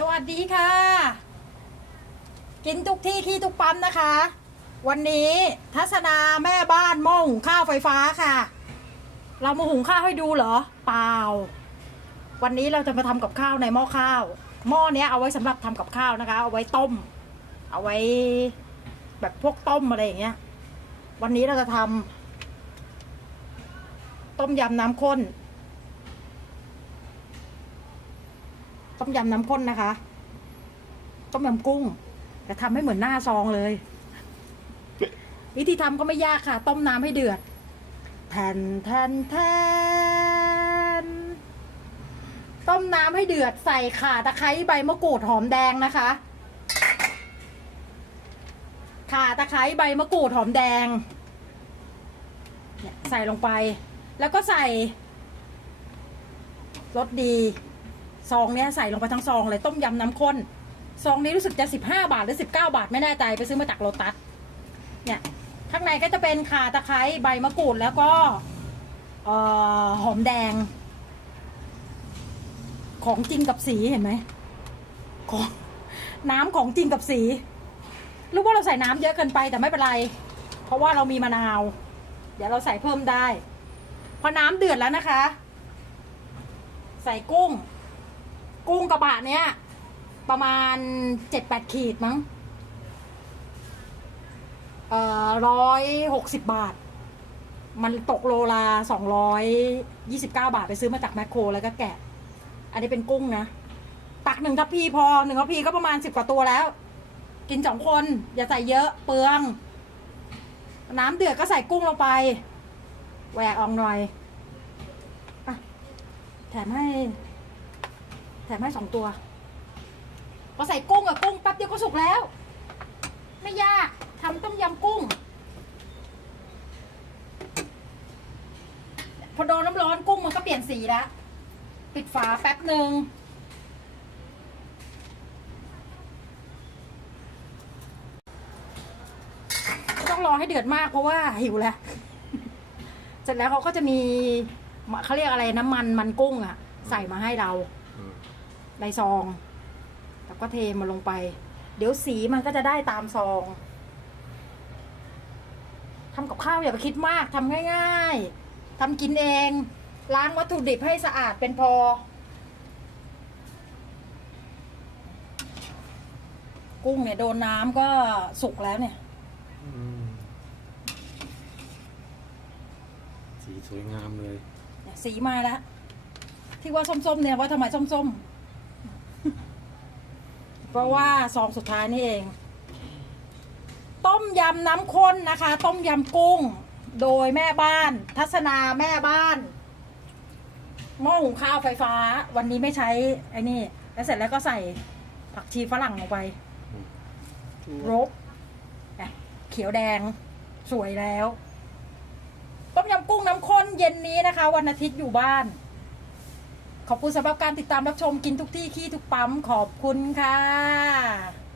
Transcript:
สวัสดีค่ะ กินทุกที่ขี้ทุกปั๊มนะคะ วันนี้ทัศนาแม่บ้านหม้อหุงข้าวไฟฟ้าค่ะ เรามาหุงข้าวให้ดูเหรอ เปล่า วันนี้เราจะมาทำกับข้าวในหม้อข้าว หม้อเนี้ยเอาไว้สำหรับทำกับข้าวนะคะ เอาไว้ต้ม เอาไว้แบบพวกต้มอะไรอย่างเงี้ย วันนี้เราจะทำต้มยำน้ำข้น ต้มยำน้ำข้นนะคะ ต้มยำกุ้ง แต่ทำให้เหมือนหน้าซองเลย วิธีทำก็ไม่ยากค่ะ ต้มน้ำให้เดือด แทนแทนแทนต้มน้ำให้เดือดใส่ข่าตะไคร้ใบมะกรูดหอมแดงนะคะข่าตะไคร้ใบมะกรูดหอมแดงใส่ลงไป แล้วก็ใส่รสดี ซองเนี้ยใส่ลงไปทั้งซองเลยต้มยำน้ำข้น ซองนี้รู้สึกจะสิบห้าบาทหรือสิบเก้าบาทไม่แน่ใจไปซื้อมาจากโลตัส เนี่ยข้างในก็จะเป็นข่าตะไคร้ใบมะกรูดแล้วก็เออหอมแดง ของจริงกับสีเห็นไหมของน้ำของจริงกับสี รู้ว่าเราใส่น้ำเยอะเกินไปแต่ไม่เป็นไร เพราะว่าเรามีมะนาว เดี๋ยวเราใส่เพิ่มได้ พอน้ำเดือดแล้วนะคะ ใส่กุ้ง กุ้งกระบะเนี้ยประมาณเจ็ดแปดขีดมั้งเอ่อร้อยหกสิบบาท มันตกโลละสองร้อยยี่สิบเก้าบาทไปซื้อมาจากแมคโครแล้วก็แกะ อันนี้เป็นกุ้งนะ ตักหนึ่งทัพพีพอหนึ่งทัพพีก็ประมาณสิบกว่าตัวแล้ว กินสองคน อย่าใส่เยอะเปลือง น้ำเดือดก็ใส่กุ้งลงไปแหวกออกหน่อย อะ แถมให้ แถมให้สองตัวพอใส่กุ้งกับกุ้งแป๊บเดียวก็สุกแล้ว ไม่ยากทำต้มยำกุ้ง พอโดนน้ำร้อนกุ้งมันก็เปลี่ยนสีแล้วปิดฝาแป๊บหนึ่งต้องรอให้เดือดมากเพราะว่าหิวแล้ว เสร็จแล้วเขาก็จะมีเขาเรียกอะไรน้ำมันมันกุ้งอะใส่มาให้เรา ในซอง แล้วก็เทมันลงไป เดี๋ยวสีมันก็จะได้ตามซองทำกับข้าวอย่าไปคิดมากทำง่ายๆทำกินเอง ล้างวัตถุดิบให้สะอาดเป็นพอ กุ้งเนี่ยโดนน้ำก็สุกแล้วเนี่ยอืมสีสวยงามเลยเนี่ยสีมาแล้ว ที่ว่าส้มๆเนี่ยว่าทำไมส้มๆ เพราะว่าซองสุดท้ายนี่เอง ต้มยำน้ำข้นนะคะ ต้มยำกุ้ง โดยแม่บ้าน ทัศนาแม่บ้านหม้อหุงข้าวไฟฟ้า วันนี้ไม่ใช้ไอ้นี่แล้วเสร็จแล้วก็ใส่ผักชีฝรั่งลงไปรกเขียวแดงสวยแล้ว ต้มยำกุ้งน้ำข้นเย็นนี้นะคะ วันอาทิตย์อยู่บ้าน ขอบคุณสำหรับการติดตามรับชมกินทุกที่ขี้ทุกปั๊มขอบคุณค่ะ